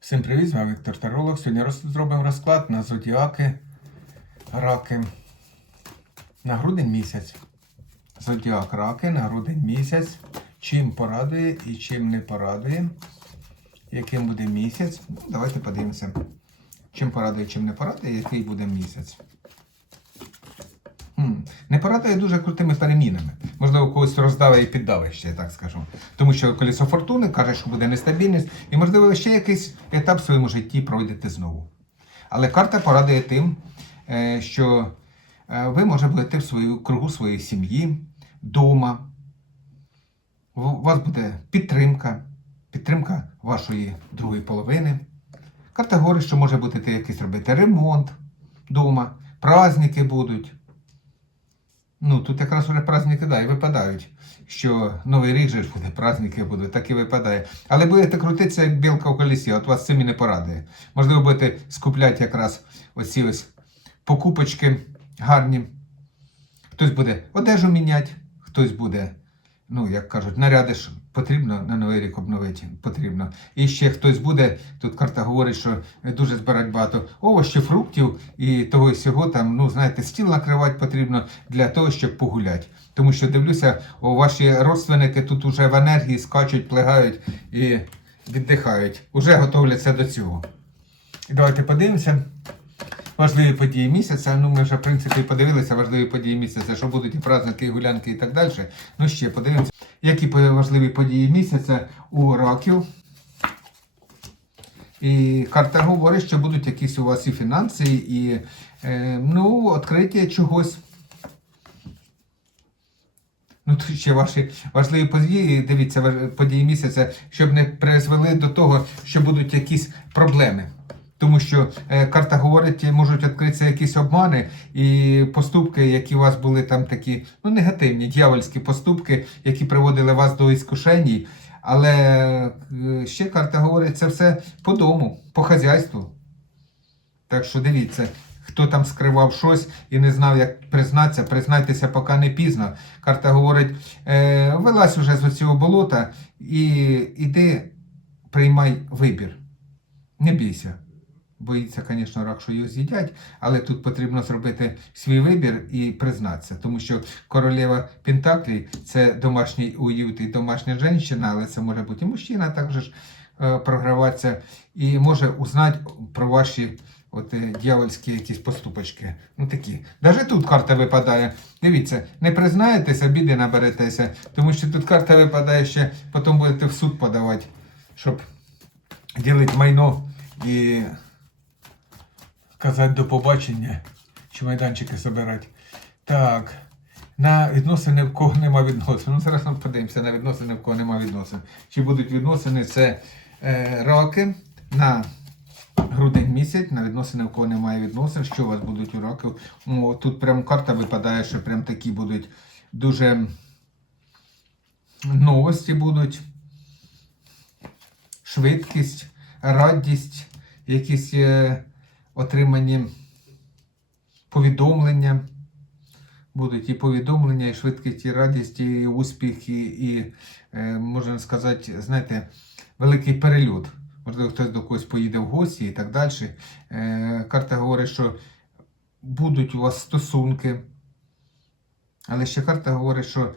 Всім привіт, з вами Віктор Таролог. Сьогодні зробимо розклад на зодіаки, раки на грудень місяць. Зодіак раки на грудень місяць. Чим порадує і чим не порадує. Яким буде місяць. Ну, давайте подивимося. Чим порадує, чим не порадує, який буде місяць. Не порадує дуже крутими перемінами. Можливо, когось роздаве і піддаве ще, я так скажу. Тому що колесо фортуни каже, що буде нестабільність, і, можливо, ще якийсь етап в своєму житті пройдете знову. Але карта порадує тим, е, що е, ви може будете в свою кругу своєї сім'ї, дома. У вас буде підтримка, підтримка вашої другої половини. Карта говорить, що може будете якийсь робити ремонт вдома, праздники будуть. Ну, тут якраз вже праздники, да, і випадають. Що Новий рік же ж буде, праздники будуть, так і випадає. Але будете крутитися, як білка в колісі, от вас цим і не порадує. Можливо, будете скупляти якраз оці ось покупочки гарні. Хтось буде одежу міняти, хтось буде, ну, як кажуть, наряди ж потрібно на Новий рік обновити. Потрібно. І ще хтось буде, тут карта говорить, що дуже збирати багато овочів, фруктів і того і всього там, ну, знаєте, стіл накривати потрібно для того, щоб погуляти. Тому що дивлюся, о, ваші родственники тут уже в енергії скачуть, плегають і віддихають. Уже готовляться до цього. І давайте подивимося. Важливі події місяця. Ну, ми вже, в принципі, подивилися важливі події місяця, що будуть і праздники, і гулянки, і так далі. Ну, ще подивимося, які важливі події місяця у раків. І карта говорить, що будуть якісь у вас і фінанси, і е, ну, відкриття чогось. Ну, тут ще ваші важливі події, дивіться, події місяця, щоб не призвели до того, що будуть якісь проблеми. Тому що е, карта говорить, можуть відкритися якісь обмани і поступки, які у вас були там такі ну, негативні, дьявольські поступки, які приводили вас до іскушеній. Але е, ще карта говорить, це все по дому, по хазяйству. Так що дивіться, хто там скривав щось і не знав, як признатися, признайтеся, поки не пізно. Карта говорить, е, вилазь уже з цього болота і іди, приймай вибір. Не бійся. Боїться, звісно, рак, що його з'їдять, але тут потрібно зробити свій вибір і признатися, тому що королева Пентаклі це домашній уют і домашня жінка, але це може бути і мужчина також е, програватися, і може узнати про ваші от, е, дьявольські якісь поступочки. Ну такі. Навіть тут карта випадає. Дивіться, не признаєтеся, біди наберетеся, тому що тут карта випадає ще, потім будете в суд подавати, щоб ділити майно і казати до побачення, чи майданчики збирати. Так. На відносини в кого нема відносин. Ну, зараз ми подивимося на відносини, в кого нема відносин. Чи будуть відносини, це е, роки на грудень місяць, на відносини, в кого немає відносин, що у вас будуть у років. О, тут прям карта випадає, що прям такі будуть дуже новості будуть швидкість, радість, якісь е, отримані повідомлення. Будуть і повідомлення, і швидкість, і радість, і успіх, і, і е, можна сказати, знаєте, великий перельот. Можливо, хтось до когось поїде в гості і так далі. Е, карта говорить, що будуть у вас стосунки. Але ще карта говорить, що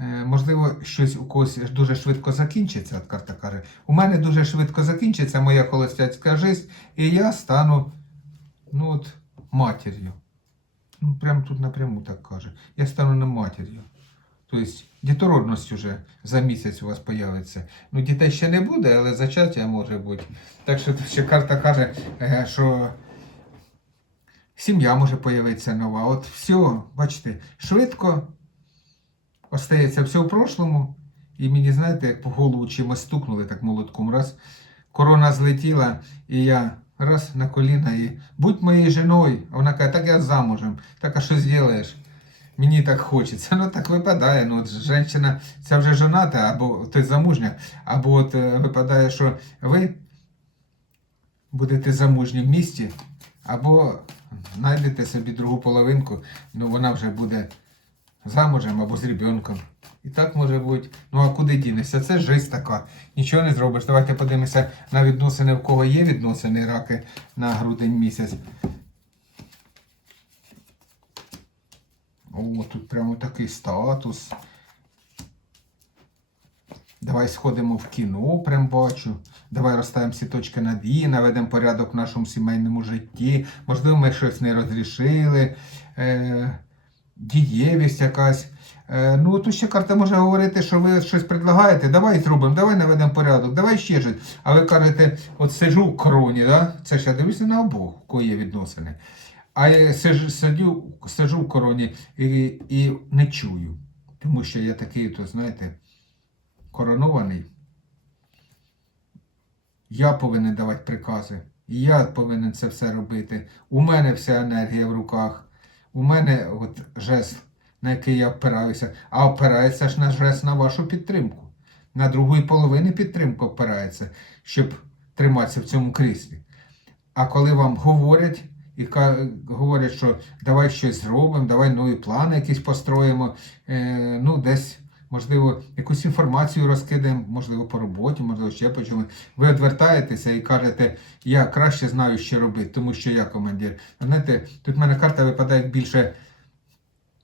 Е, Можливо, щось у когось дуже швидко закінчиться, карта каже. У мене дуже швидко закінчиться моя холостяцька життя, і я стану ну от, матір'ю. Ну, прямо тут напряму так каже. Я стану не матір'ю. Тобто дітородність вже за місяць у вас появиться. Ну, дітей ще не буде, але зачаття може бути. Так що ще карта каже, е, що сім'я може появитися нова. От все, бачите, швидко остається все в прошлому. І мені, знаєте, як по голову чимось стукнули так молотком. Раз корона злетіла, і я раз на коліна і будь моєю жіною. А вона каже, так я замужем. Так а що зробиш? Мені так хочеться. Ну так випадає. Ну, от жінка ця вже жоната, або ти замужня, або от е, випадає, що ви будете замужні в місті, або знайдете собі другу половинку, ну вона вже буде замужем або з ребенком. І так може бути. Ну а куди дінешся? Це жизнь така. Нічого не зробиш. Давайте подивимося на відносини, в кого є відносини раки на грудень місяць. О, тут прямо такий статус. Давай сходимо в кіно, прям бачу. Давай розставимо всі точки над «і», наведемо порядок в нашому сімейному житті. Можливо, ми щось не розрішили. Е, дієвість якась. Е, ну, тут ще карта може говорити, що ви щось предлагаєте, давай зробимо, давай наведемо порядок, давай ще щось. А ви кажете, от сиджу в кроні, да? це ж я дивлюся на обох, кого є відносини. А я сиджу, сиджу, сиджу в короні і, і не чую. Тому що я такий, то знаєте, коронований. Я повинен давати прикази. Я повинен це все робити. У мене вся енергія в руках. У мене от жест, на який я опираюся, а опирається ж на жест на вашу підтримку. На другої половини підтримка опирається, щоб триматися в цьому кріслі. А коли вам говорять і говорять, що давай щось зробимо, давай нові плани якісь построїмо, е, ну десь, можливо, якусь інформацію розкидаємо, можливо, по роботі, можливо, ще по чому. Ви відвертаєтеся і кажете, я краще знаю, що робити, тому що я командир. Знаєте, тут в мене карта випадає більше,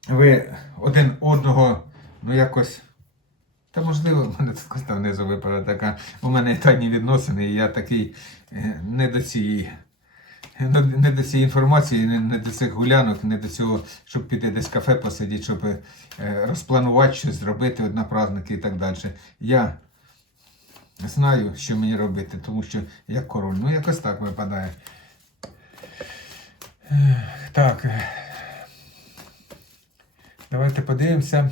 ви один одного, ну якось. Та можливо, в мене тут коста внизу випала така. У мене тайні відносини, і я такий е, не до цієї. Не не до цієї інформації, не, не до цих гулянок, не до цього, щоб піти десь кафе посидіти, щоб е, розпланувати щось зробити на праздники і так далі. Я знаю, що мені робити, тому що я король. Ну, якось так випадає. Так. Давайте подивимося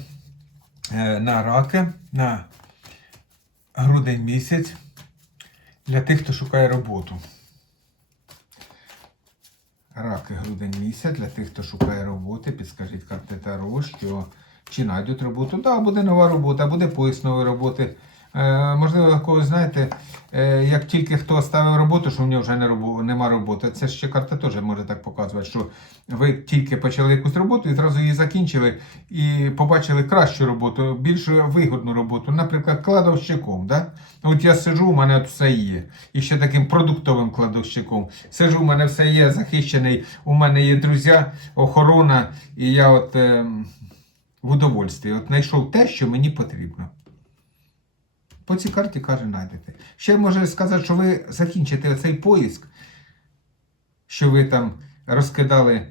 е, на раки на грудень місяць для тих, хто шукає роботу. Раки грудень місяць для тих, хто шукає роботи, підскажіть карти Таро, що чи знайдуть роботу. Так, да, буде нова робота, буде поїзд нової роботи. Е, можливо, когось знаєте, е, як тільки хто ставив роботу, що в нього вже не робо, нема роботи. Це ще карта теж може так показувати, що ви тільки почали якусь роботу і зразу її закінчили і побачили кращу роботу, більш вигодну роботу, наприклад, кладовщиком. Да? От я сиджу, у мене все є. І ще таким продуктовим кладовщиком. Сиджу, у мене все є, захищений, у мене є друзі, охорона, і я от е, в удовольстві от знайшов те, що мені потрібно. По цій карті каже, знайдете. Ще може сказати, що ви закінчите оцей поїзд, що ви там розкидали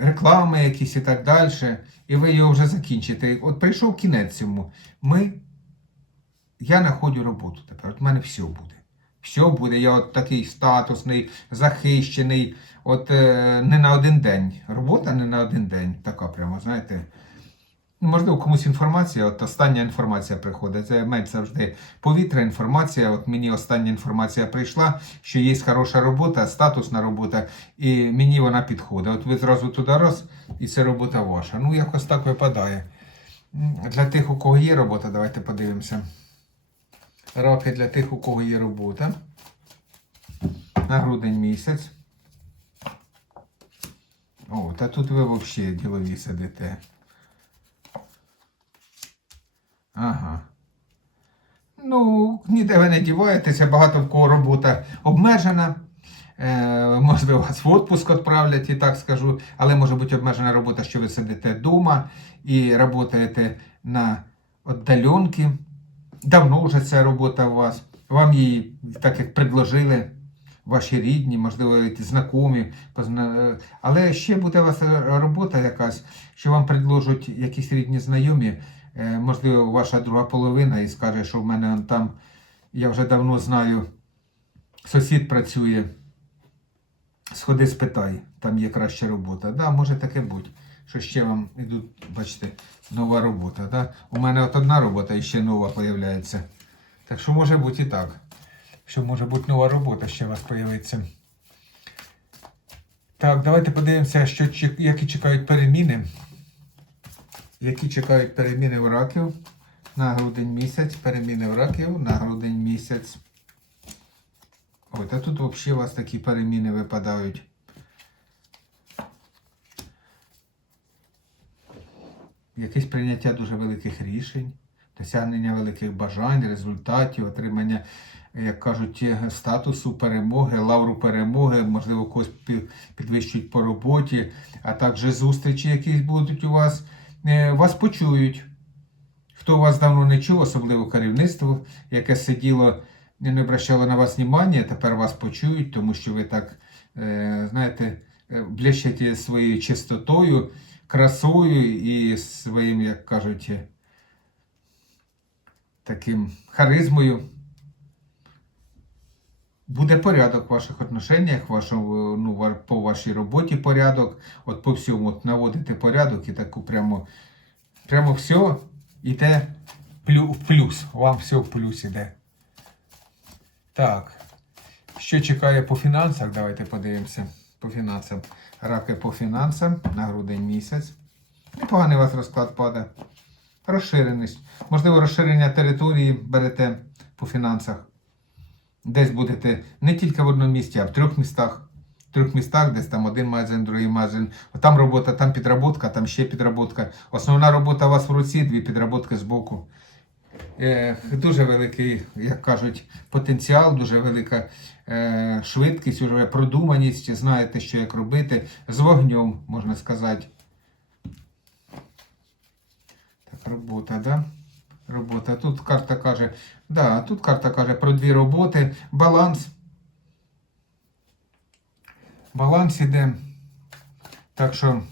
реклами якісь і так далі, і ви його вже закінчите. От прийшов кінець цьому. Ми, я знаходжу роботу тепер. От в мене все буде. Все буде. Я от такий статусний, захищений. От е, не на один день. Робота не на один день. Така прямо, знаєте. Можливо, комусь інформація, от остання інформація приходить. Це мед завжди повітря, інформація. От мені остання інформація прийшла, що є хороша робота, статусна робота, і мені вона підходить. От ви зразу туди раз, і це робота ваша. Ну, якось так випадає. Для тих, у кого є робота, давайте подивимося. Раки для тих, у кого є робота. На грудень місяць. О, та тут ви взагалі ділові сидите. Ага. Ну, ніде ви не діваєтеся, багато в кого робота обмежена. Е, можливо, вас в відпуск відправлять, і так скажу, але може бути обмежена робота, що ви сидите вдома і працюєте на віддаленки. Давно вже ця робота у вас. Вам її так як предложили ваші рідні, можливо, якісь знайомі. позна- е, Але ще буде у вас робота якась, що вам предложать якісь рідні знайомі. Е, Можливо, ваша друга половина і скаже, що в мене там, я вже давно знаю, сусід працює. Сходи, спитай, там є краща робота. Да, може таке бути. Що ще вам ідуть, бачите, нова робота. Да? У мене от одна робота і ще нова з'являється. Так що може бути і так. Що може бути нова робота ще у вас з'явиться. Так, давайте подивимося, що, які чекають переміни. Які чекають переміни в раків на грудень місяць. Переміни в раків на грудень місяць. Ой, та тут взагалі у вас такі переміни випадають. якесь прийняття дуже великих рішень, досягнення великих бажань, результатів, отримання, як кажуть, статусу перемоги, лавру перемоги, можливо, когось пі- підвищують по роботі, а також зустрічі якісь будуть у вас, вас почують. Хто вас давно не чув, особливо керівництво, яке сиділо і не обращало на вас внимання, тепер вас почують, тому що ви так, е, знаєте, е, своєю чистотою, красою і своїм, як кажуть, е, таким харизмою. Буде порядок в ваших отношеннях, вашому, ну, по вашій роботі порядок, от по всьому от наводите порядок і таку прямо, прямо все йде в плюс. Вам все в плюс іде. Так. Що чекає по фінансах? Давайте подивимося. По фінансам. Раки по фінансам на грудень місяць. Непоганий у вас розклад падає. Розширеність. Можливо, розширення території берете по фінансах. Десь будете не тільки в одному місті, а в трьох містах. В трьох містах, десь там один магазин, другий магазин. Там робота, там підработка, там ще підработка. Основна робота у вас в руці, дві підработки з боку. Е, дуже великий, як кажуть, потенціал, дуже велика е, швидкість, уже продуманість, знаєте, що як робити. З вогнем, можна сказати. Так, робота, да? Робота. Тут карта каже, да, тут карта каже про дві роботи, баланс. Баланс іде. Так що,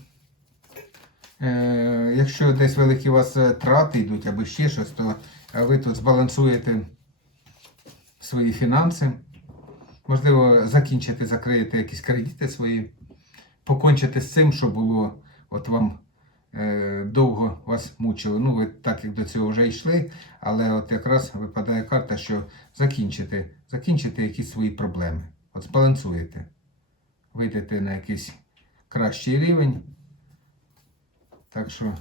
е, якщо десь великі у вас е, трати йдуть або ще щось, то е, ви тут збалансуєте свої фінанси. Можливо, закінчите, закриєте якісь кредити свої, покончите з цим, що було от вам довго вас мучило. Ну, ви так як до цього вже йшли, але от якраз випадає карта, що закінчите, закінчите якісь свої проблеми. От збалансуєте. Вийдете на якийсь кращий рівень. Так що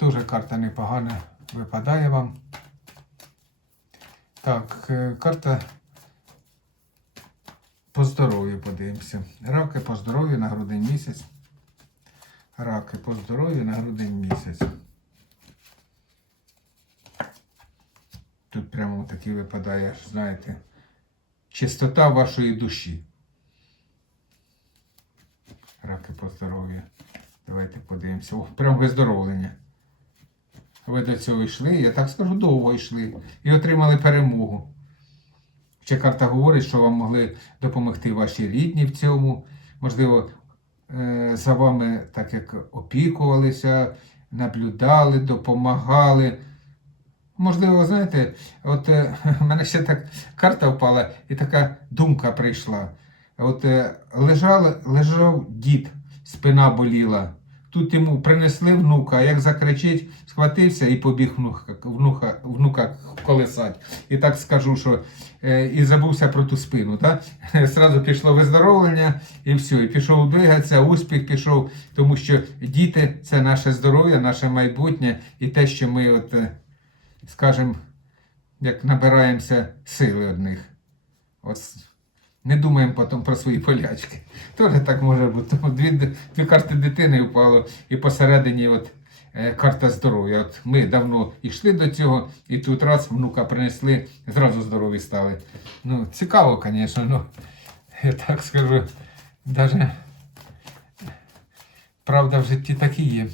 дуже карта непогана випадає вам. Так, е, карта по здоров'ю подивимося. Раки по здоров'ю на грудень місяць. Раки по здоров'ю на грудень місяць. Тут прямо такий випадає, знаєте, чистота вашої душі. Раки по здоров'ю. Давайте подивимося. О, прям виздоровлення. Ви до цього йшли, я так скажу, довго йшли і отримали перемогу. Ще карта говорить, що вам могли допомогти ваші рідні в цьому. Можливо, за вами так як опікувалися, наблюдали, допомагали. Можливо, знаєте, от е, в мене ще так карта впала і така думка прийшла. От е, лежав, лежав дід, спина боліла. Тут йому принесли внука, а як закричить, схватився і побіг внука, внука, внука колесать. І так скажу, що е, і забувся про ту спину. Так? Сразу пішло виздоровлення і все. І пішов двигатися, успіх пішов, тому що діти це наше здоров'я, наше майбутнє і те, що ми, от, е, скажімо, як набираємося сили одних. От не думаємо потім про свої полячки. Теж так може бути. Тому Дві, дві карти дитини впало і посередині от, е, карта здоров'я. От ми давно йшли до цього, і тут раз внука принесли, зразу здорові стали. Ну, цікаво, звісно, ну, я так скажу, навіть правда в житті так і є.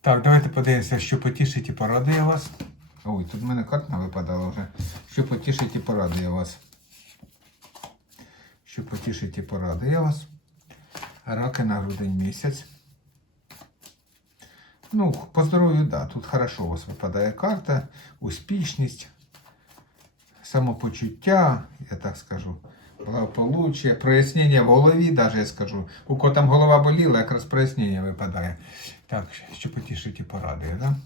Так, давайте подивимося, що потішить і порадує вас. Ой, тут в мене карта випадала вже. Що потішить і порадує вас. Що потішить і порадує вас. Раки на грудень місяць. Ну, по здоров'ю, да, тут хорошо у вас випадає карта, успішність, самопочуття, я так скажу, благополуччя, прояснення в голові, даже я скажу. У кого там голова боліла, якраз прояснення випадає. Так, що потішить і порадує, да?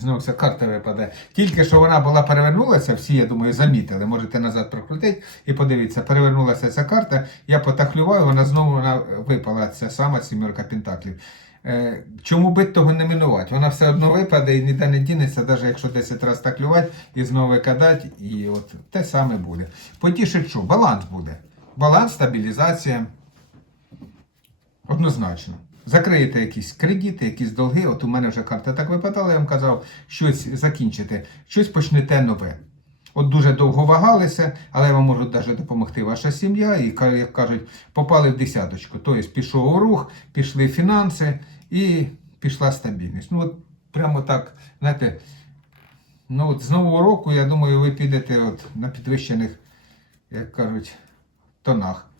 Знову ця карта випадає. Тільки що вона була перевернулася, всі, я думаю, замітили. Можете назад прокрутити і подивіться, перевернулася ця карта. Я потахлюваю, вона знову вона випала ця сама сімерка пентаклів. Е, чому би того не минувати? Вона все одно випаде і ніде не дінеться, навіть якщо 10 разів таклювати і знову викидати, і от те саме буде. Потішить що? Баланс буде. Баланс, стабілізація. Однозначно. Закриєте якісь кредити, якісь долги. От у мене вже карта так випадала, я вам казав, щось закінчите, щось почнете нове. От дуже довго вагалися, але вам можуть навіть допомогти ваша сім'я, і, як кажуть, попали в десяточку. Тобто пішов рух, пішли фінанси і пішла стабільність. Ну от прямо так, знаєте, ну от з нового року, я думаю, ви підете от на підвищених, як кажуть, тонах.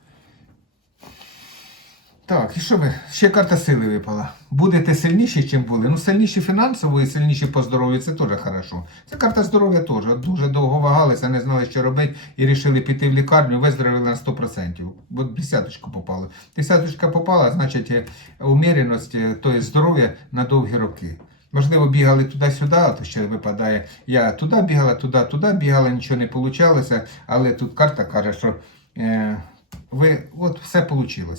Так, і що ви? Ще карта сили випала. Будете сильніші, чим були. Ну, сильніші фінансово і сильніші по здоров'ю, це теж хорошо. Це карта здоров'я теж. Дуже довго вагалися, не знали, що робити, і вирішили піти в лікарню, виздоровіли на 100%. Бо десяточку попали. Десяточка попала, значить, е, уміреність, то є здоров'я на довгі роки. Можливо, бігали туди-сюди, а то ще випадає. Я туди бігала, туди, туди бігала, нічого не вийшло, але тут карта каже, що е, ви от все вийшло.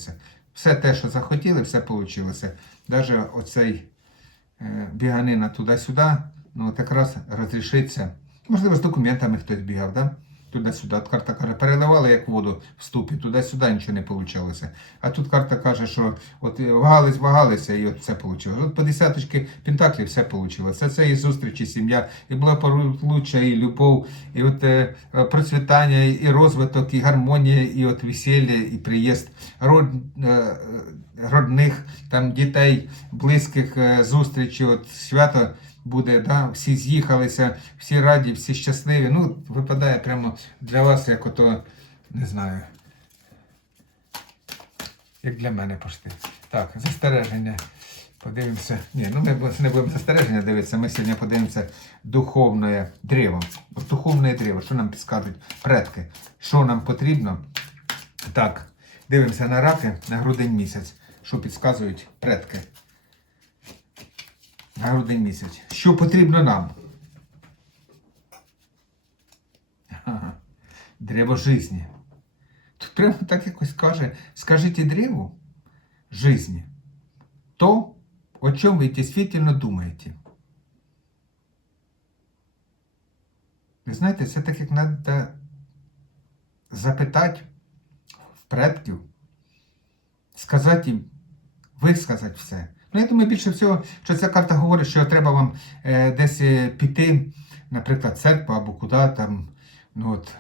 Все те, що захотіли, все вийшло. Навіть оцей е, біганина туди-сюди, ну от якраз розрішиться. Можливо, з документами хтось бігав, да? Туди-сюди. От карта каже, переливали як воду в ступі, туди-сюди нічого не вийшло. А тут карта каже, що от е, вагались, вагалися, і от все вийшло. От по десяточки Пентаклів все вийшло. Це, це і зустрічі, сім'я, і благополуччя, і любов, і от е, процвітання, і розвиток, і гармонія, і от весілля, і приїзд род, е, е, родних там дітей, близьких е, зустрічі, от свято буде, да? всі з'їхалися, всі раді, всі щасливі. Ну, випадає прямо для вас, як ото, не знаю, як для мене пошти. Так, застереження. Подивимося. Ні, ну ми не будемо застереження дивитися. Ми сьогодні подивимося духовне древо. Духовне древо, що нам підскажуть предки, що нам потрібно. Так, дивимося на раки на грудень місяць, що підказують предки. Грудень місяць. Що потрібно нам? Древо жизни. Тут прямо так якось каже, скажите древу жизни то, о чем вы действительно думаете. Ви знаєте, це так як треба запитати в предків, сказати їм, висказати все. Ну, я думаю, більше всього, що ця карта говорить, що треба вам е, десь е, піти, наприклад, в церкву або куди там, ну от,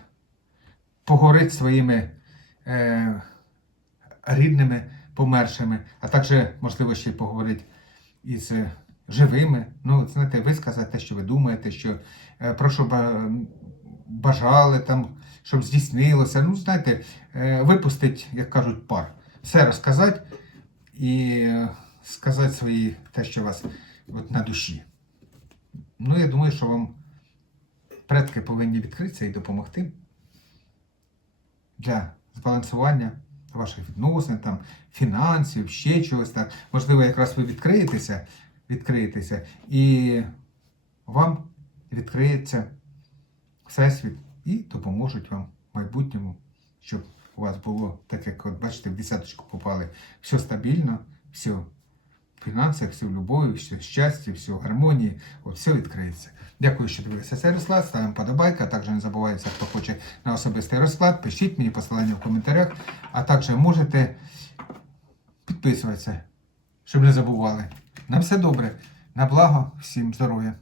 поговорити своїми е, рідними помершими, а також, можливо, ще й поговорити із е, живими. Ну, знаєте, висказати те, що ви думаєте, що е, про що бажали, там, щоб здійснилося. Ну, знаєте, е, випустить, як кажуть, пар. Все розказати і е, сказати свої те, що у вас от, на душі. Ну, я думаю, що вам предки повинні відкритися і допомогти для збалансування ваших відносин, там, фінансів, ще чогось так. Можливо, якраз ви відкриєтеся, відкриєтеся, і вам відкриється Всесвіт і допоможуть вам в майбутньому, щоб у вас було, так як от бачите, в десяточку попали, все стабільно, все фінансах, все в любові, все в щасті, все в гармонії, от все відкриється. Дякую, що дивилися цей розклад. Ставимо подобайка. Також не забувайте, хто хоче на особистий розклад, пишіть мені посилання в коментарях, а також можете підписуватися, щоб не забували. На все добре, на благо, всім здоров'я.